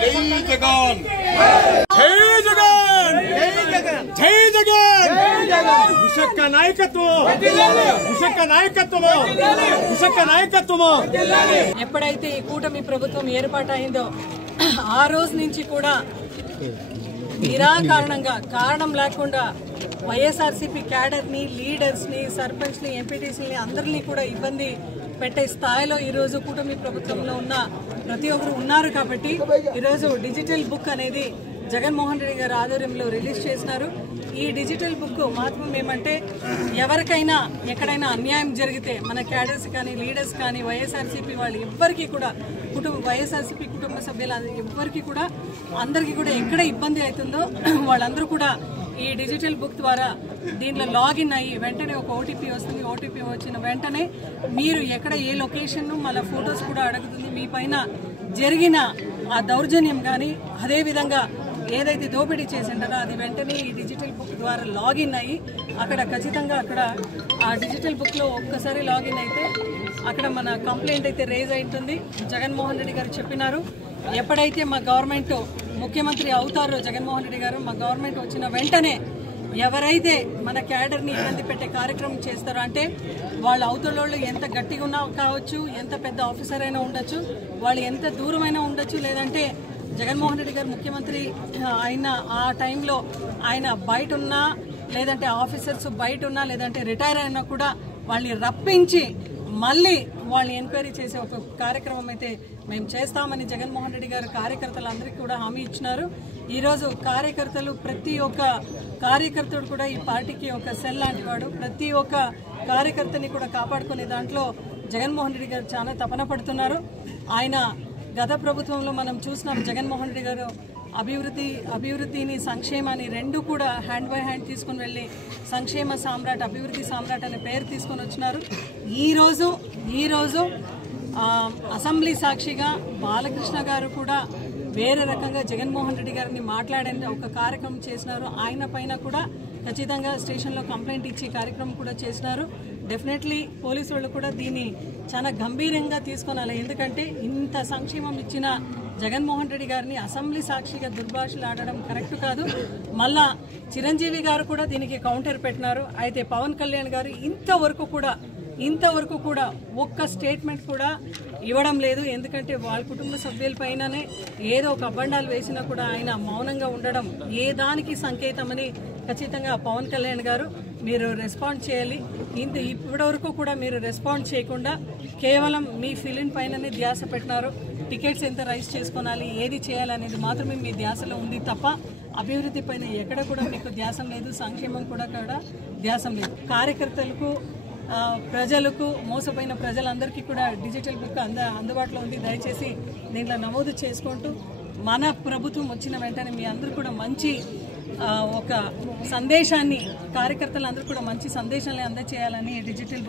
జగన్ జై జగన్ జై జగన్ ఉషక్క నాయకత్వము ఎప్పుడైతే ఈ కూటమి ప్రభుత్వం ఏర్పాటైందో ఆ రోజు నుంచి కూడా నిరాకారణంగా కారణం లేకుండా వైఎస్ఆర్సీపీ క్యాడర్ని, లీడర్స్ని, సర్పంచ్ని, ఎంపీటీసీని అందరినీ కూడా ఇబ్బంది పెట్టే స్థాయిలో ఈరోజు కూటమి ప్రభుత్వంలో ఉన్న ప్రతి ఒక్కరు ఉన్నారు. కాబట్టి ఈరోజు డిజిటల్ బుక్ అనేది జగన్మోహన్ రెడ్డి గారి ఆధ్వర్యంలో రిలీజ్ చేసినారు. ఈ డిజిటల్ బుక్ మహత్వం ఏమంటే ఎవరికైనా ఎక్కడైనా అన్యాయం జరిగితే మన క్యాడర్స్ కానీ, లీడర్స్ కానీ, వైఎస్ఆర్సీపీ వాళ్ళు ఎవ్వరికీ కూడా వైఎస్ఆర్సీపీ కుటుంబ సభ్యులు ఎవ్వరికీ కూడా అందరికీ కూడా ఎక్కడ ఇబ్బంది అవుతుందో వాళ్ళందరూ కూడా ఈ డిజిటల్ బుక్ ద్వారా దీంట్లో లాగిన్ అయ్యి వెంటనే ఒక ఓటీపీ వస్తుంది. ఓటీపీ వచ్చిన వెంటనే మీరు ఎక్కడ ఏ లొకేషన్ మళ్ళీ ఫొటోస్ కూడా అడుగుతుంది. మీ పైన జరిగిన ఆ దౌర్జన్యం కానీ అదేవిధంగా ఏదైతే దోపిడీ చేసింటారో అది వెంటనే ఈ డిజిటల్ బుక్ ద్వారా లాగిన్ అయ్యి అక్కడ ఖచ్చితంగా అక్కడ ఆ డిజిటల్ బుక్లో ఒక్కసారి లాగిన్ అయితే అక్కడ మన కంప్లైంట్ అయితే రేజ్ అవుతుంది. జగన్మోహన్ రెడ్డి గారు చెప్పినారు, ఎప్పుడైతే మా గవర్నమెంట్ ముఖ్యమంత్రి అవుతారో జగన్మోహన్ రెడ్డి గారు, మా గవర్నమెంట్ వచ్చిన వెంటనే ఎవరైతే మన క్యాడర్ని ఇబ్బంది పెట్టే కార్యక్రమం చేస్తారో అంటే వాళ్ళ అవతలోళ్ళు ఎంత గట్టిగా ఉన్నా కావచ్చు, ఎంత పెద్ద ఆఫీసర్ అయినా ఉండొచ్చు, వాళ్ళు ఎంత దూరమైనా ఉండొచ్చు, లేదంటే జగన్మోహన్ రెడ్డి గారు ముఖ్యమంత్రి అయిన ఆ టైంలో ఆయన బయట ఉన్నా, లేదంటే ఆఫీసర్స్ బయట ఉన్నా, లేదంటే రిటైర్ అయినా కూడా వాళ్ళని రప్పించి మళ్ళీ వాళ్ళని ఎంక్వైరీ చేసే ఒక కార్యక్రమం అయితే మేము చేస్తామని జగన్మోహన్ రెడ్డి గారు కార్యకర్తలందరికీ కూడా హామీ ఇచ్చినారు. ఈరోజు కార్యకర్తలు ప్రతి ఒక్క కార్యకర్తడు కూడా ఈ పార్టీకి ఒక సెల్ లాంటి వాడు. ప్రతి ఒక్క కార్యకర్తని కూడా కాపాడుకునే దాంట్లో జగన్మోహన్ రెడ్డి గారు చాలా తపన పడుతున్నారు. ఆయన గత ప్రభుత్వంలో మనం చూసినాం, జగన్మోహన్ రెడ్డి గారు అభివృద్ధిని, సంక్షేమాన్ని రెండు కూడా హ్యాండ్ బై హ్యాండ్ తీసుకుని వెళ్ళి సంక్షేమ సామ్రాట్, అభివృద్ధి సామ్రాట్ అనే పేరు తీసుకొని వచ్చినారు. ఈరోజు అసెంబ్లీ సాక్షిగా బాలకృష్ణ గారు కూడా వేరే రకంగా జగన్మోహన్ రెడ్డి గారిని మాట్లాడే ఒక కార్యక్రమం చేసినారు. ఆయన పైన కూడా ఖచ్చితంగా స్టేషన్లో కంప్లైంట్ ఇచ్చే కార్యక్రమం కూడా చేసినారు. డెఫినెట్లీ పోలీసు వాళ్ళు కూడా దీన్ని చాలా గంభీరంగా తీసుకోవాలి. ఎందుకంటే ఇంత సంక్షేమం ఇచ్చిన జగన్మోహన్ రెడ్డి గారిని అసెంబ్లీ సాక్షిగా దుర్భాషలు ఆడడం కరెక్ట్ కాదు. మళ్ళా చిరంజీవి గారు కూడా దీనికి కౌంటర్ పెట్టినారు. అయితే పవన్ కళ్యాణ్ గారు ఇంతవరకు కూడా ఒక్క స్టేట్మెంట్ కూడా ఇవ్వడం లేదు. ఎందుకంటే వాళ్ళ కుటుంబ సభ్యులపైననే ఏదో ఒక అబండాలు వేసినా కూడా ఆయన మౌనంగా ఉండడం ఏ దానికి సంకేతమని ఖచ్చితంగా పవన్ కళ్యాణ్ గారు మీరు రెస్పాండ్ చేయాలి. ఇప్పటివరకు కూడా మీరు రెస్పాండ్ చేయకుండా కేవలం మీ ఫిలిం పైననే ధ్యాస పెట్టినారు. టికెట్స్ ఎంత రైజ్ చేసుకోవాలి, ఏది చేయాలనేది మాత్రమే మీ ధ్యాసలో ఉంది తప్ప అభివృద్ధి పైన ఎక్కడ కూడా మీకు ధ్యాసం లేదు, సంక్షేమం కూడా ధ్యాసం లేదు. కార్యకర్తలకు, ప్రజలకు, మోసపోయిన ప్రజలందరికీ కూడా డిజిటల్ బుక్ అందుబాటులో ఉంది. దయచేసి దీంట్లో నమోదు చేసుకుంటూ మన ప్రభుత్వం వచ్చిన వెంటనే మీ అందరూ కూడా మంచి ఒక సందేశాన్ని, కార్యకర్తలందరూ కూడా మంచి సందేశాన్ని అందజేయాలని డిజిటల్